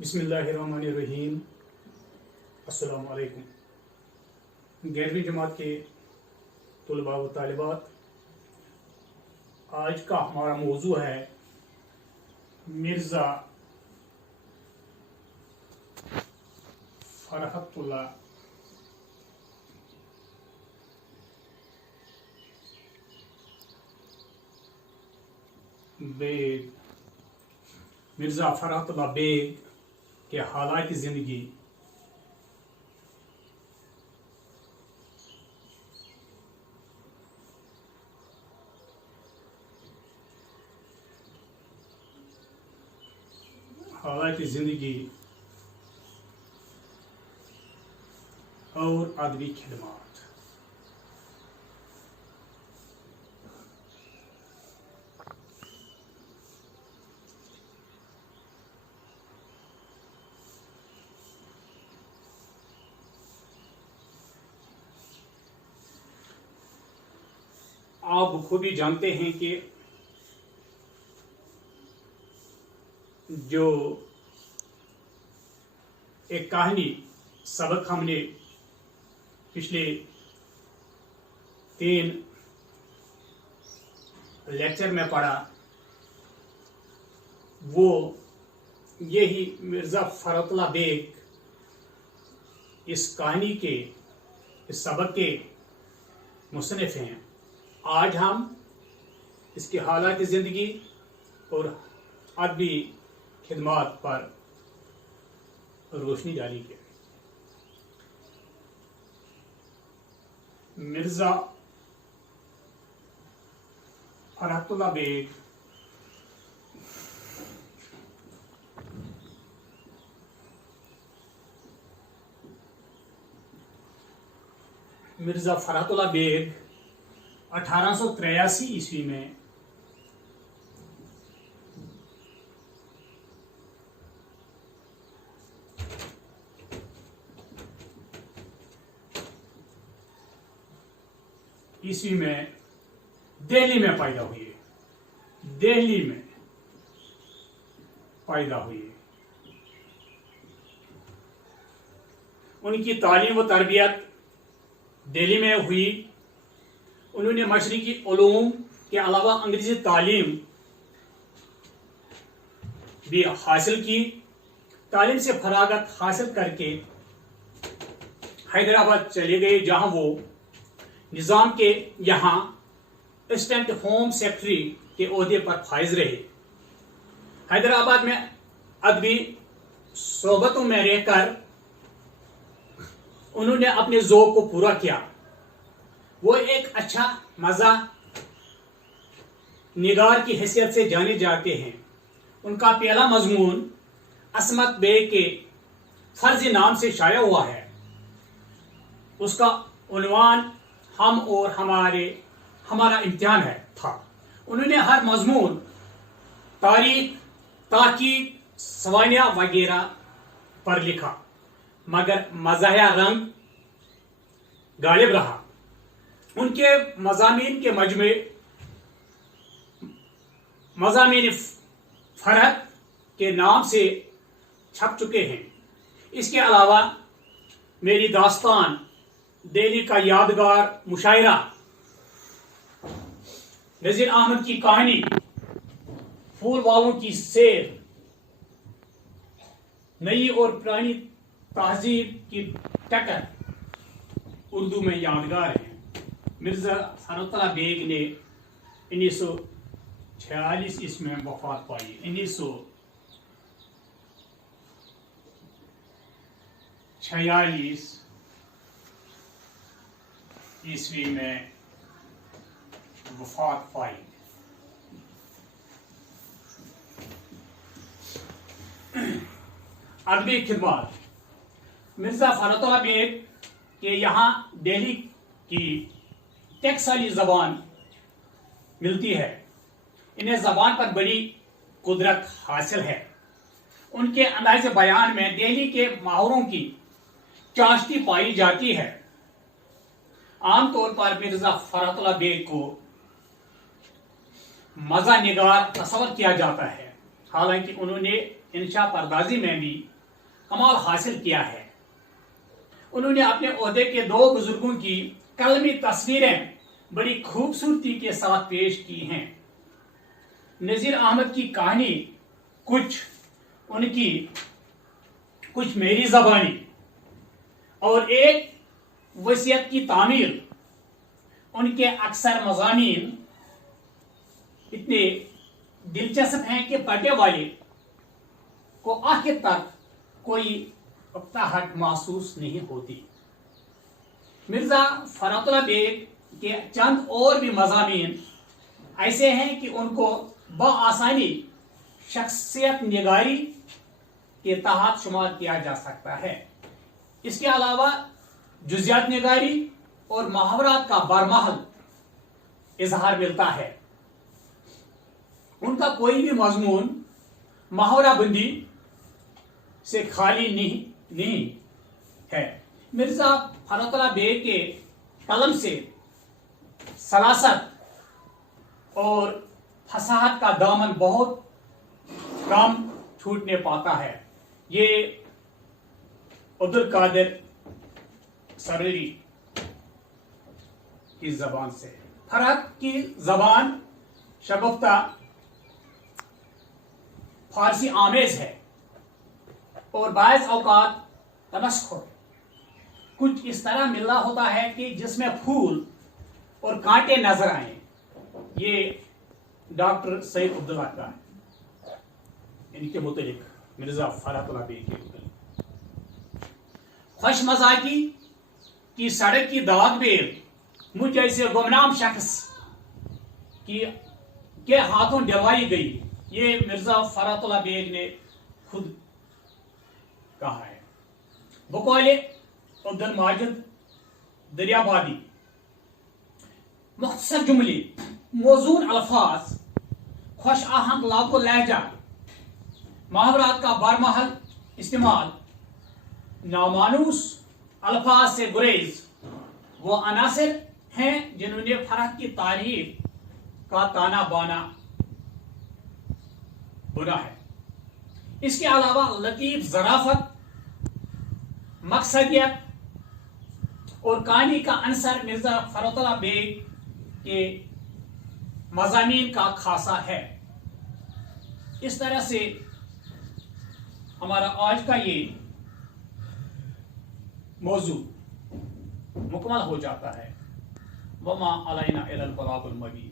बिस्मिल्लाहिर्रहमानिर्रहीम। अस्सलाम वालेकुम। 11वीं जमात के तलबा व तालिबात, आज का हमारा मौजू है मिर्ज़ा फरहतुल्लाह बेग मिर्ज़ा फरहतुल्लाह बेग के हालात ज़िंदगी। हालात ज़िंदगी और अदबी खिदमात। आप बखूबी जानते हैं कि जो एक कहानी सबक हमने पिछले 3 लेक्चर में पढ़ा, वो यही मिर्ज़ा फरहतुल्लाह बेग इस कहानी के इस सबक के मुसन्निफ हैं। आज हम इसके हालात ज़िंदगी और अदबी खिदमात पर रोशनी डालेंगे। मिर्ज़ा फरहतुल्लाह बेग मिर्ज़ा फरहतुल्लाह बेग 1883 ईस्वी में दिल्ली में पैदा हुई है। दिल्ली में पैदा हुई है। उनकी तालीम व तरबियत दिल्ली में हुई। उन्होंने मशरिकी उलूम के अलावा अंग्रेजी तालीम भी हासिल की। तालीम से फरागत हासिल करके हैदराबाद चले गए, जहां वो निज़ाम के यहाँ असिस्टेंट होम सेक्रेटरी के ओहदे पर फाइज रहे। हैदराबाद में अदबी सोहबतों में रहकर उन्होंने अपने ज़ौक़ को पूरा किया। वो एक अच्छा मज़ा निगार की हैसियत से जाने जाते हैं। उनका पहला मजमून असमत बेग के फर्जी नाम से शाया हुआ है। उसका उन्वान हम और हमारा इम्तिहान था। उन्होंने हर मजमून तारीख, ताकीद, सवानिया वगैरह पर लिखा, मगर मज़ाहिया रंग गालिब रहा। उनके मज़ामीन के मजमे मज़ामीन फरहत के नाम से छप चुके हैं। इसके अलावा मेरी दास्तान, दिल्ली का यादगार मुशायरा, नज़ीर अहमद की कहानी, फूल वालों की सैर, नई और पुरानी तहजीब की टक्कर उर्दू में यादगार है। मिर्ज़ा फरहतुल्लाह बेग ने 1946 ईस्वी में वफात पाई। 1946 ईस्वी में वफात पाई। अदबी खिदमत। मिर्ज़ा फरहतुल्लाह बेग के यहाँ दिल्ली की टकसाली ज़बान मिलती है। इन्हें ज़बान पर बड़ी कुदरत हासिल है। उनके अंदाज़ बयान में दिल्ली के माहौरों की चाशनी पाई जाती है। आमतौर पर मिर्ज़ा फरहतुल्लाह बेग को मज़ा निगार तस्वर किया जाता है। हालांकि उन्होंने انشا پردازی میں بھی کمال حاصل کیا ہے۔ انہوں نے اپنے عہدے کے 2 بزرگوں کی قلمی تصویریں بڑی خوبصورتی کے ساتھ پیش کی ہیں۔ نذیر احمد کی کہانی کچھ میری زبانی اور ایک وصیت کی تعمیر، ان کے اکثر مضامین اتنے دلچسپ ہیں کہ پڑھنے والے کو آخر تک کوئی اکتاہٹ محسوس نہیں ہوتی۔ مرزا فرات اللہ بیگ کے چند اور بھی مضامین ایسے ہیں کہ ان کو بآسانی شخصیت نگاری کے تحت شمار کیا جا سکتا ہے۔ اس کے علاوہ جزیات نگاری اور محاورات کا برمحل اظہار ملتا ہے۔ ان کا کوئی بھی مضمون محاورہ بندی سے خالی نہیں ہے۔ مرزا فرات اللہ بیگ کے قلم سے سلاست اور فصاحت کا دامن بہت کم چھوٹنے پاتا ہے۔ یہ عبدالقادر سروری کی زبان سے۔ فرات کی زبان شگفتہ فارسی آمیز ہے اور بعض اوقات تمسخر کچھ اس طرح ملنا ہوتا ہے کہ جس میں پھول اور کانٹے نظر آئیں۔ یہ ڈاکٹر سید عبداللہ کا ہے، ان کے متعلق مرزا فرات اللہ بیگ کے متعلق۔ خوش مزاجی کی سڑک کی داغ بیر مجھ جیسے گمنام شخص کے ہاتھوں ڈلوائی گئی، یہ مرزا فرات اللہ بیگ نے خود کہا ہے۔ بقول عبدالماجد دریابادی، مختصر جملے، موزون الفاظ، خوش آہنگ لب و لہجہ، محاورات کا برمحل استعمال، نامانوس الفاظ سے گریز، وہ عناصر ہیں جنہوں نے فرات کی تاریخ کا تانا بانا بنا ہے۔ اس کے علاوہ لطیف ظرافت، مقصدیت اور کہانی کا عنصر مرزا فرات اللہ بیگ کے مضامین کا خاصہ ہے۔ اس طرح سے ہمارا آج کا یہ موضوع مکمل ہو جاتا ہے۔ وما علینا الا البلاغ المبین۔